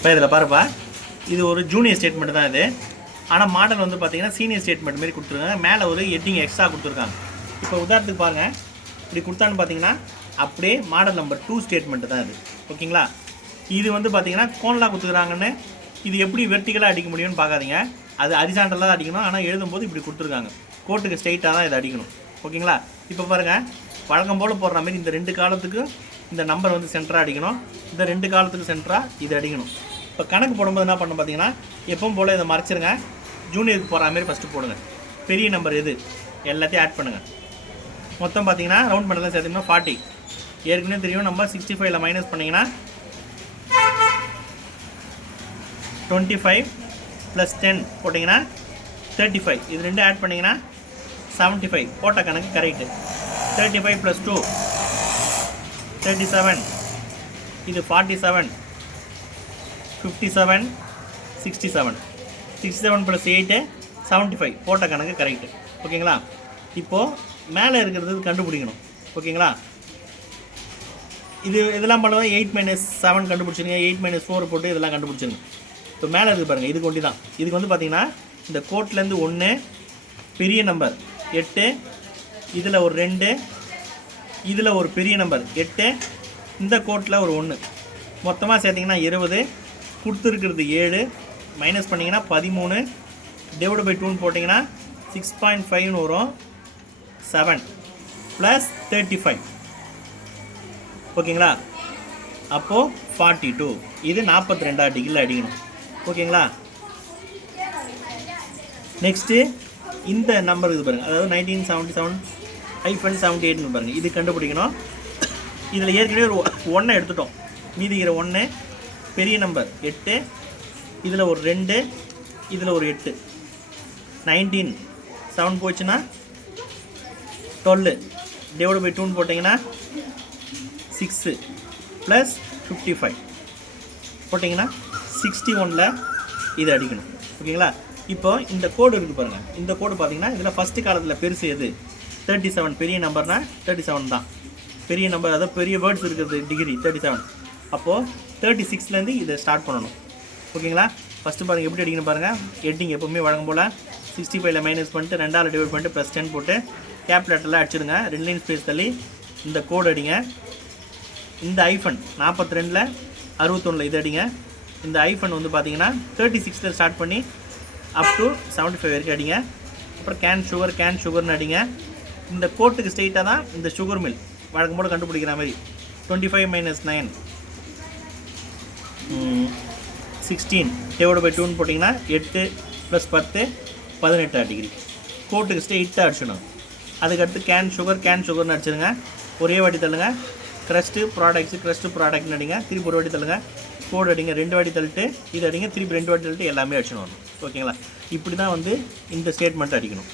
இப்போ இதில் பாருப்பா, இது ஒரு ஜூனியர் ஸ்டேட்மெண்ட் தான் இது. ஆனால் மாடல் வந்து பார்த்தீங்கன்னா சீனியர் ஸ்டேட்மெண்ட் மாரி கொடுத்துருக்காங்க. மேலே ஒரு ஹெட்டிங் எக்ஸ்ட்ரா கொடுத்துருக்காங்க. இப்போ உதாரணத்துக்கு பாருங்கள், இப்படி கொடுத்தான்னு பார்த்தீங்கன்னா அப்படியே மாடல் நம்பர் 2 ஸ்டேட்மெண்ட்டு தான் இது. ஓகேங்களா? இது வந்து பார்த்தீங்கன்னா கோன்லாம் கொடுத்துருக்காங்கன்னு இது எப்படி வெர்டிகலாக அடிக்க முடியும்னு பார்க்காதீங்க. அது ஹரிசாண்டலாக தான் அடிக்கணும். ஆனால் எழுதும்போது இப்படி கொடுத்துருக்காங்க. கோட்டுக்கு ஸ்ட்ரைட்டாக தான் இதை அடிக்கணும். ஓகேங்களா? இப்போ பாருங்கள், வழக்கம் போல் போடுற மாதிரி இந்த 2 காலத்துக்கு இந்த நம்பர் வந்து சென்டராக அடிக்கணும். இந்த 2 காலத்துக்கு சென்டராக இது அடிக்கணும். இப்போ கணக்கு போடும்போது என்ன பண்ணணும் பார்த்தீங்கன்னா, எப்பவும் போல் இதை மறைச்சிருங்க. ஜூனியருக்கு போகிற மாதிரி ஃபஸ்ட்டு போடுங்க. பெரிய நம்பர் எது எல்லாத்தையும் ஆட் பண்ணுங்கள். மொத்தம் பார்த்தீங்கன்னா ரவுண்ட் பண்ணலாம் சேர்த்திங்கன்னா 40. ஏற்கனவே தெரியும், நம்ம 65ல் மைனஸ் பண்ணிங்கன்னா 25 + 10 போட்டிங்கன்னா 35. இது 2 ஆட் பண்ணிங்கன்னா 75. போட்ட கணக்கு கரெக்டு. 35 + 2 37. இது 47 57 67. 67 + 8 75. போட்ட கணக்கு கரெக்டு. ஓகேங்களா? இப்போது மேலே இருக்கிறது கண்டுபிடிக்கணும். ஓகேங்களா? இதெல்லாம் பண்ணுவோம். 8 - 7 கண்டுபிடிச்சிருங்க. 8 - 4 போட்டு இதெல்லாம் கண்டுபிடிச்சிருங்க. இப்போ மேலே இருக்குது பாருங்கள், இதுக்கு ஒண்டி தான். இதுக்கு வந்து பார்த்தீங்கன்னா இந்த கோட்லேருந்து 1 பெரிய நம்பர் 8, இதில் ஒரு 2, இதில் ஒரு பெரிய நம்பர் 8, இந்த கோட்டில் ஒரு 1, மொத்தமாக சேர்த்திங்கன்னா 20, கொடுத்துருக்கிறது 7, மைனஸ் பண்ணிங்கன்னா 13, டிவைட் பை 2 போட்டிங்கன்னா 6.5 வரும். 7 + 35. ஓகேங்களா? அப்போது 42. இது 42 டிகிரியில் அடிக்கணும். ஓகேங்களா? நெக்ஸ்ட்டு இந்த நம்பர் இது பாருங்கள், அதாவது 1977-78 பாருங்கள், இது கண்டுபிடிக்கணும். இதில் ஏற்கனவே ஒரு 1 எடுத்துட்டோம். மீதிக்கிற 1 பெரிய நம்பர் 8, இதில் ஒரு 2, இதில் ஒரு 8. 19 7 போச்சுன்னா 12 டிவைட் பை 2 போட்டிங்கன்னா 6 + 55 போட்டிங்கன்னா 61ல் இது அடிக்கணும். ஓகேங்களா? இப்போ இந்த கோடு இருக்குது பாருங்கள். இந்த கோடு பார்த்தீங்கன்னா இதில் ஃபஸ்ட்டு காலத்தில் பெருசு எது? 37. பெரிய நம்பர்னால் 37 தான் பெரிய நம்பர். அதாவது பெரிய வேர்ட்ஸ் இருக்கிறது டிகிரி 37. அப்போது 36லேருந்து இதை ஸ்டார்ட் பண்ணணும். ஓகேங்களா? ஃபஸ்ட்டு பாருங்கள் எப்படி அடிக்கணும் பாருங்கள். ஹெட்டிங் எப்போவுமே வழங்கும் போல் 65ல் மைனஸ் பண்ணிட்டு 2ஆல் டிவைட் பண்ணிட்டு +10 போட்டு கேப் லெட்டரில் அடிச்சிடுங்க. 2 லைன் ஸ்பேஸ் தள்ளி இந்த கோடு அடிங்க. இந்த ஐஃபன் 42ல் 61ல் இது அடிங்க. இந்த ஐஃபன் வந்து பார்த்தீங்கன்னா 36ல் ஸ்டார்ட் பண்ணி அப் டு 75 வரைக்கும் அடிங்க. அப்புறம் கேன் சுகர்னு அடிங்க. இந்த கோட்டுக்கு ஸ்ட்ரெயிட்டாக தான் இந்த சுகர் மில் வழக்கம் போல் கண்டுபிடிக்கிற மாதிரி 25 - 9 16 டிவைட் பை 2 போட்டிங்கன்னா 8 + 10 18 டிகிரி. கோட்டுக்கு ஸ்ட்ரெயிட்டாக அடிச்சிடணும். அதுக்கடுத்து கேன் சுகர்னு அடிச்சிடுங்க. ஒரே வாட்டி தள்ளுங்க. க்ரஸ்ட்டு ப்ராடக்ட்னு அடிங்க. திருப்பி ஒரு வாட்டி தள்ளுங்க. கோடு அடிங்க. 2 வாட்டி தள்ளிட்டு இது அடிங்க. திருப்பி 2 வாட்டி தள்ளிட்டு எல்லாமே அடிச்சுன்னு வரணும். ஓகேங்களா? இப்படி தான் வந்து இந்த ஸ்டேட்மெண்ட் அடிக்கணும்.